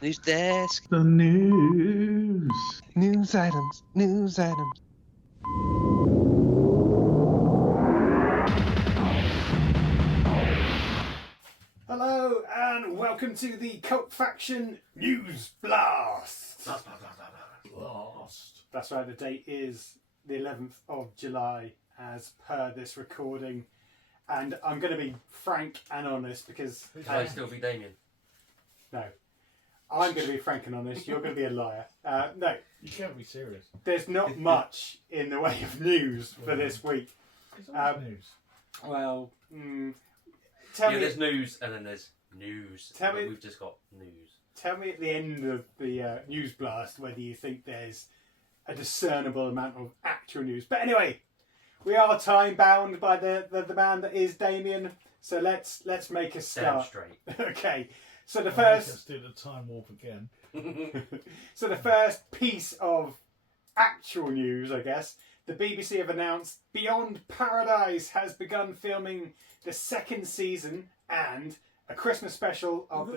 News desk. The news. News items. News items. Hello and welcome to the Cult Faction NewsBlast. Lost. That's right, the date is the 11th of July as per this recording. And I'm going to be frank and honest because... Should I still be Damien? No. I'm going to be frank and honest. You're going to be a liar. No. You can't be serious. There's not much in the way of news for this week. It's always news. Well, tell me... there's news and then there's news. Tell me... We've just got news. Tell me at the end of the news blast whether you think there's a discernible amount of actual news. But anyway, we are time bound by the man that is Damien. So let's make a start. Straight. Okay. So the Let's first. do the time warp again. So the first piece of actual news, I guess, the BBC have announced Beyond Paradise has begun filming the second season and a Christmas special of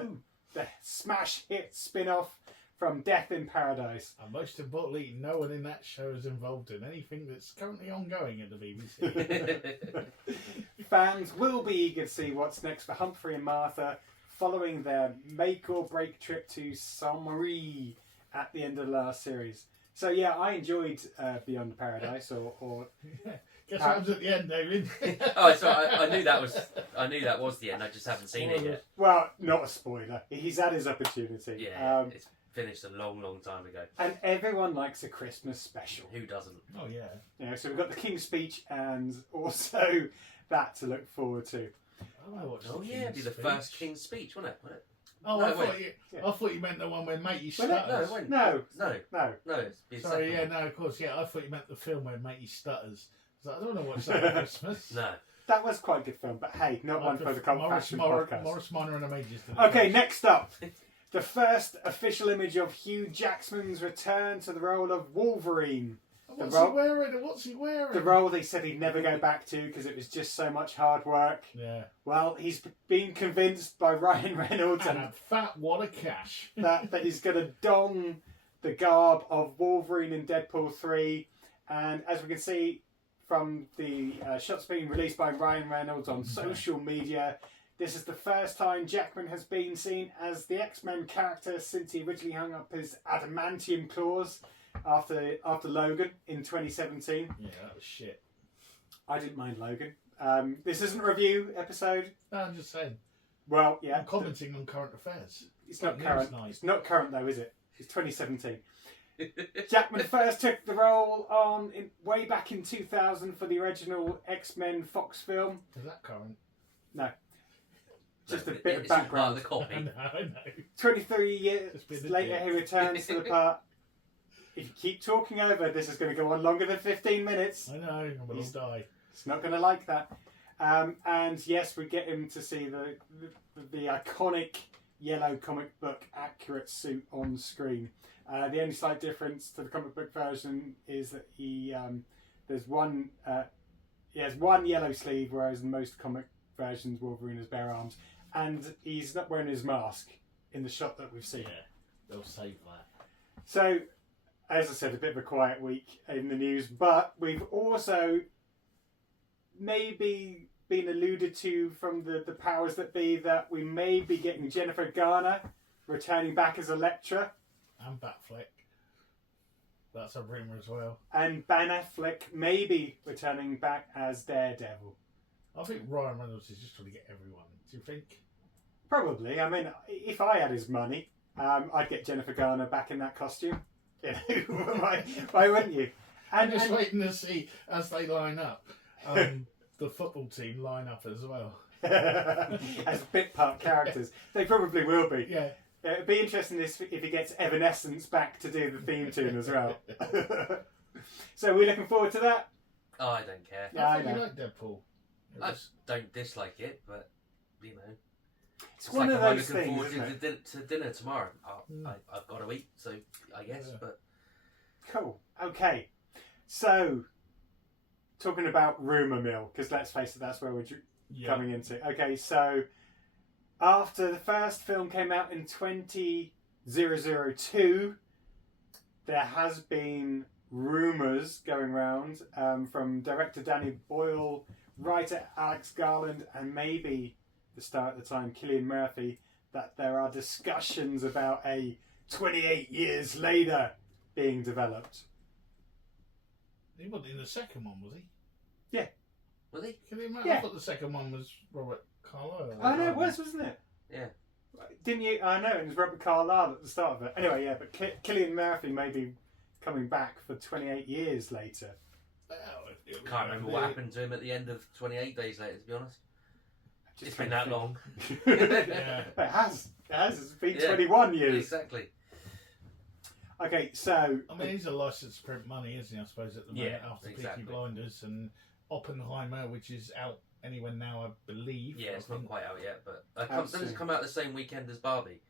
the smash hit spin-off from Death in Paradise. And most importantly, no one in that show is involved in anything that's currently ongoing at the BBC. Fans will be eager to see what's next for Humphrey and Martha following their make-or-break trip to Saint-Marie at the end of the last series. So yeah, I enjoyed Beyond Paradise, or Guess what happens at the end, David? Oh, so I knew that was the end. I just haven't seen it yet. well, not a spoiler. He's had his opportunity. Yeah, it's finished a long time ago. And everyone likes a Christmas special. Who doesn't? Oh yeah. You know, so we've got the King's Speech and also that to look forward to. Oh yeah, it'd be the first King's Speech, wouldn't it? Oh, No, I thought you meant the one where Matey stutters. No. It's Sorry, yeah, no, of course, yeah. I thought you meant the film where Matey stutters. I don't want to watch that at Christmas. No. That was quite a good film, but hey, not one for the Cult Faction podcast. Morris Minor and the Majors. Okay, next up. The first official image of Hugh Jackman's return to the role of Wolverine. What's he wearing? The role they said he'd never go back to because it was just so much hard work. Yeah. Well, he's been convinced by Ryan Reynolds and a fat wad of cash that he's going to don the garb of Wolverine in Deadpool 3. And as we can see from the shots being released by Ryan Reynolds on social media, this is the first time Jackman has been seen as the X-Men character since he originally hung up his adamantium claws after Logan in 2017. Yeah, that was shit. I didn't mind Logan. This isn't a review episode. No, I'm just saying. Well, yeah. I'm commenting on current affairs. It's not current. It's not current though, is it? It's 2017. Jackman first took the role on way back in 2000 for the original X-Men Fox film. Is that current? No. Just a bit of Part background. of the copy. I know. 23 years later, he returns to the part. If you keep talking over, this is going to go on longer than 15 minutes. I know, but I'll die. It's not going to like that. And yes, we get him to see the iconic yellow comic book accurate suit on screen. The only slight difference to the comic book version is that he has one yellow sleeve, whereas in most comic versions Wolverine has bare arms, and he's not wearing his mask in the shot that we've seen. Yeah, they'll save that. So, as I said, a bit of a quiet week in the news, but we've also maybe been alluded to from the powers that be that we may be getting Jennifer Garner returning back as Elektra. And Batfleck. That's a rumour as well. And Ben Affleck may be returning back as Daredevil. I think Ryan Reynolds is just trying to get everyone. Do you think? Probably. I mean, if I had his money, I'd get Jennifer Garner back in that costume. You know, why wouldn't you? I'm just waiting to see as they line up. The football team line up as well. As bit part characters. They probably will be. Yeah. It'd be interesting if he gets Evanescence back to do the theme tune as well. So we're looking forward to that. Oh, I don't care. Yeah, I I know. you like Deadpool. I don't dislike it, but you know, It's one like of I'm those looking things, forward isn't it? to dinner tomorrow. I've got to eat, so I guess. Yeah. But Cool. Okay. So, talking about rumour mill, because let's face it, that's where we're coming into. Okay, so after the first film came out in 20 002, there has been rumours going around from director Danny Boyle, writer Alex Garland, and maybe the star at the time, Cillian Murphy, that there are discussions about a 28 years later being developed. He wasn't in the second one, was he? Yeah. Was he? Can you imagine? Yeah. I thought the second one was Robert Carlyle. Oh no, it was, wasn't it? Yeah. Didn't you? I know, it was Robert Carlyle at the start of it. Anyway, yeah, but Cillian Murphy may be coming back for 28 years later. Well, Can't remember what happened to him at the end of 28 days later, to be honest. Just It's been that long. Yeah. It has. It's been Yeah. 21 years. Exactly. Okay, so I mean, he's a licensed to print money, isn't he? I suppose at the moment Yeah, after exactly. Peaky Blinders and Oppenheimer, which is out anywhere now, I believe. Yeah, it's I not think. quite out yet, but Absolutely. doesn't it come out the same weekend as Barbie?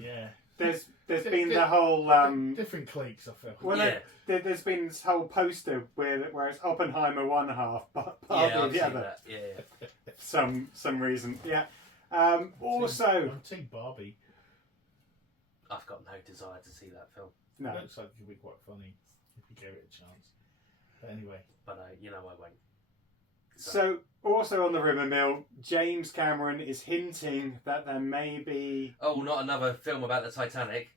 Yeah. there's been the whole different cliques, I feel. well, Yeah. there's been this whole poster where it's Oppenheimer one half, but Yeah, Barbie I've the seen other. that. Yeah. For some reason, yeah. Also, I'm Team Barbie. I've got no desire to see that film, no. It looks like it could be quite funny if you gave it a chance. But anyway, but I won't. So, also on the rumour mill, James Cameron is hinting that there may be Oh, not another film about the Titanic.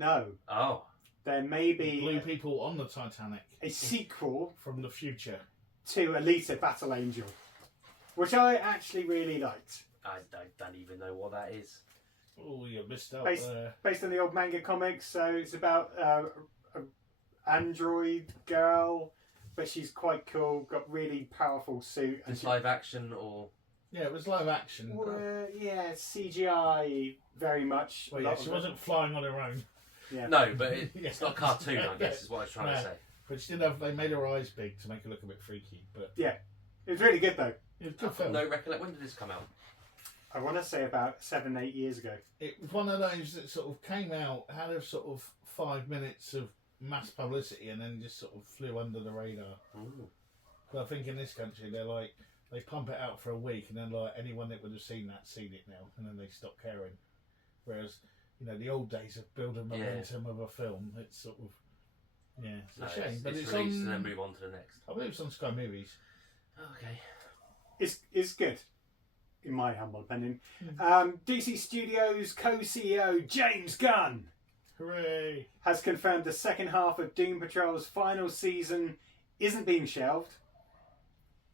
Oh, there may blue be people on the Titanic a sequel from the future. to Alita: Battle Angel, which I actually really liked. I don't even know what that is. Oh, you missed out Based- there. Based on the old manga comics, so it's about an android girl, but she's quite cool, got really powerful suit. It's live action or Yeah, it was live action. Yeah, CGI very much. Well, A yeah, lot she of it. wasn't flying on her own, Yeah. no, but it's not cartoon. I guess is what I was trying to No. say. but she did have. They made her eyes big to make her look a bit freaky. But It was really good though. it was a I've good got film. no recollect. When did this come out? I want to say about 7-8 years ago. It was one of those that sort of came out, had a sort of 5 minutes of mass publicity, and then just sort of flew under the radar. Ooh. But I think in this country, they're like, they pump it out for a week, and then like anyone that would have seen it now, and then they stop caring. Whereas, the old days of building momentum of a film, it's sort of, it's a No, shame. But it's released on, and then move on to the next. I believe it's on Sky Movies. Okay. It's good, in my humble opinion. DC Studios co-CEO James Gunn Hooray! has confirmed the second half of Doom Patrol's final season isn't being shelved.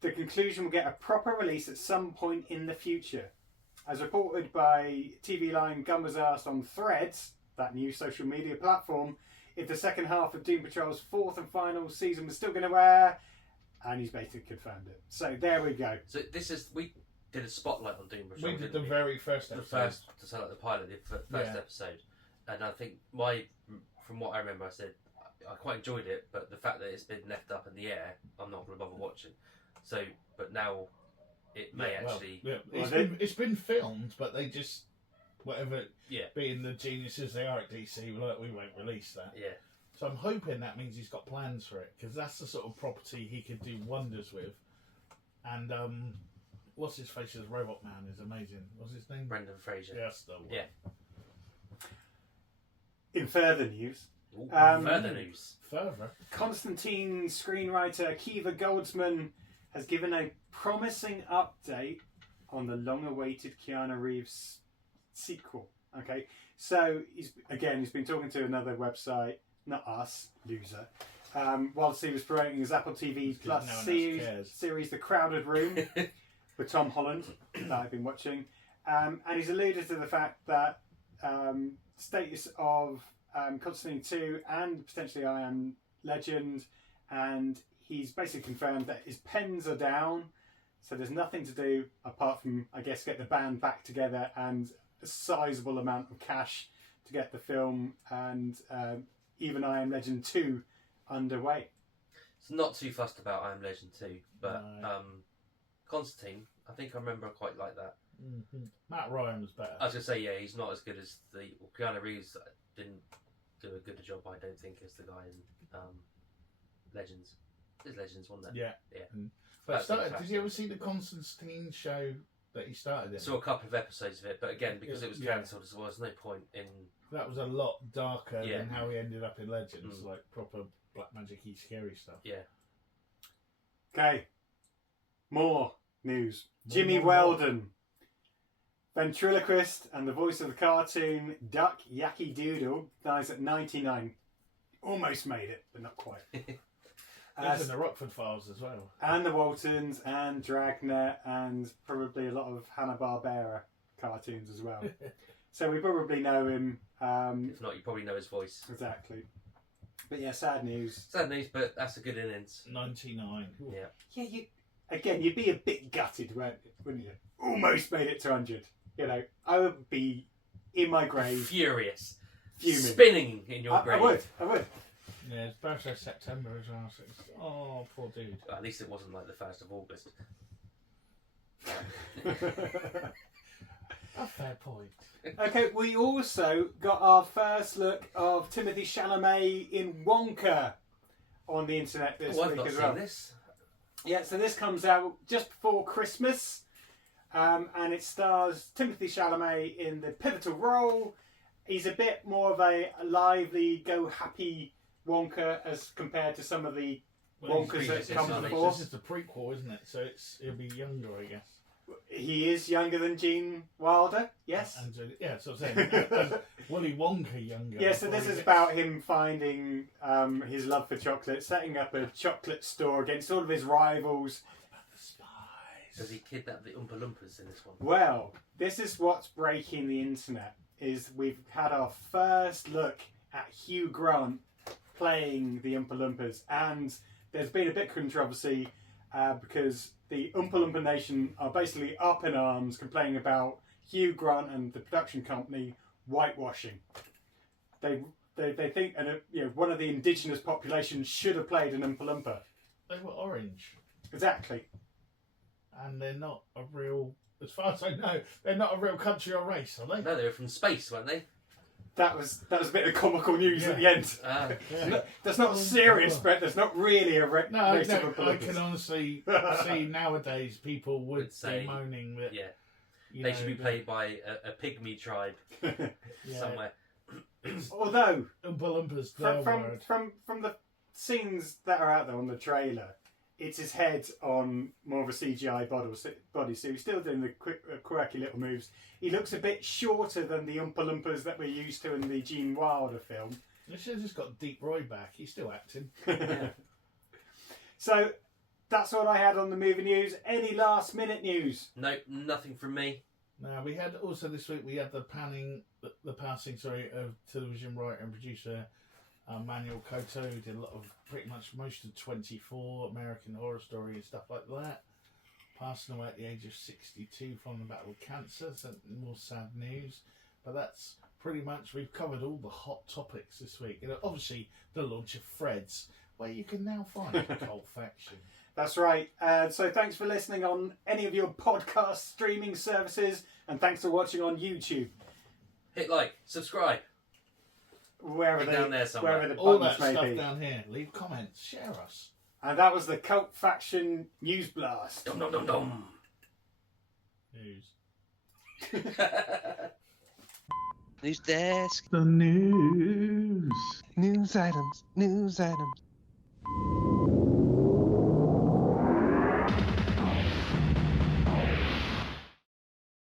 The conclusion will get a proper release at some point in the future. As reported by TV Line, Gunn was asked on Threads, that new social media platform, if the second half of Doom Patrol's fourth and final season was still going to air, and he's basically confirmed it. So there we go. So we did a spotlight on Doom Patrol. We did didn't the very first the episode. first to sell out the pilot, the first Yeah. episode, and I think from what I remember, I said I quite enjoyed it, but the fact that it's been left up in the air, I'm not going to bother watching. So, but now it may actually. It's been filmed, but they just whatever. Yeah. Being the geniuses they are at DC, we're like, we won't release that. Yeah. So I'm hoping that means he's got plans for it, because that's the sort of property he could do wonders with. And what's his face as Robot Man is amazing. What's his name? Brendan Fraser. Yeah, that's the one. Yeah. In further news, Ooh, Um, further news. Further. Constantine screenwriter Kiva Goldsman has given a promising update on the long-awaited Keanu Reeves sequel. Okay, so he's been talking to another website, not us, loser, whilst he was promoting his Apple TV Plus no one else cares. series The Crowded Room with Tom Holland that I've been watching, and he's alluded to the fact that status of Constantine 2 and potentially I Am Legend, and he's basically confirmed that his pens are down, so there's nothing to do apart from, I guess, get the band back together and a sizable amount of cash to get the film and even I Am Legend 2 underway. It's not too fussed about I Am Legend 2, but No. Constantine, I think I remember I quite like that. Mm-hmm. Matt Ryan was better. I was going to say, yeah, he's not as good as Keanu Reeves didn't do a good job, I don't think, as the guy in Legends. There's Legends, wasn't there? Yeah. Yeah. But That's did you fantastic. ever see the Constantine show that he started in. Saw a couple of episodes of it, but again, because it was Yeah. cancelled as well, there's no point in. That was a lot darker Yeah. than how he ended up in Legends, like proper black magic-y scary stuff. Yeah. Okay. More news. More, Jimmy more. Weldon, ventriloquist and the voice of the cartoon Duck Yaki Doodle, dies at 99. Almost made it, but not quite. There's in the Rockford Files as well. And the Waltons and Dragnet and probably a lot of Hanna-Barbera cartoons as well. So we probably know him. If not, you probably know his voice. Exactly. But yeah, sad news. Sad news, but that's a good innings. 99. Yeah. Yeah, you'd be a bit gutted, wouldn't you? Almost made it to 100. You know, I would be in my grave. Furious. Fuming. Spinning in your grave. I would. Yeah, his birthday September as well. So oh, poor dude. Well, at least it wasn't like the 1st of August. A fair point. Okay, we also got our first look of Timothy Chalamet in Wonka on the internet this I've week not as seen well. this. Yeah, so this comes out just before Christmas, and it stars Timothy Chalamet in the pivotal role. He's a bit more of a lively, go happy Wonka as compared to some of the Wonkas that come before. This is the prequel, isn't it? So he'll be younger, I guess. He is younger than Gene Wilder, yes. Yeah, so I'm saying Willy Wonka younger. Yeah, so this is about him finding his love for chocolate, setting up a chocolate store against all of his rivals. The spies. Does he kidnap the Oompa Loompas in this one? Well, this is what's breaking the internet, is we've had our first look at Hugh Grant playing the Oompa Loompas, and there's been a bit of controversy because the Oompa Loompa Nation are basically up in arms complaining about Hugh Grant and the production company whitewashing. They think, and one of the indigenous populations should have played an Oompa Loompa. They were orange. Exactly. And they're not a real, as far as I know, they're not a real country or race, are they? No, they were from space, weren't they? That was a bit of comical news at the end. Yeah. That's not serious, but there's not really a race of Oompa I Loompas. can honestly see nowadays people would say, be moaning that they should be played by a pygmy tribe somewhere. Although Oompa Loompas, from the scenes that are out there on the trailer, it's his head on more of a CGI body, so he's still doing the quirky little moves. He looks a bit shorter than the Oompa Loompas that we're used to in the Gene Wilder film. They should have just got Deep Roy back. He's still acting. So that's all I had on the movie news. Any last minute news? Nope, nothing from me. Now we had also this week we had the passing of television writer and producer Manny Coto, who did a lot of pretty much most of 24 American Horror Story and stuff like that. Passing away at the age of 62 from the battle with cancer. So more sad news, but that's pretty much, we've covered all the hot topics this week. Obviously the launch of Fred's, where you can now find Cult Faction. That's right. So thanks for listening on any of your podcast streaming services, and thanks for watching on YouTube. Hit like, subscribe. Wherever down there somewhere. wherever the All that buttons may stuff be. down here. Leave comments, share us. And that was the Cult Faction NewsBlast. Dum dum dum dum. News. News desk. The news. News items. News items.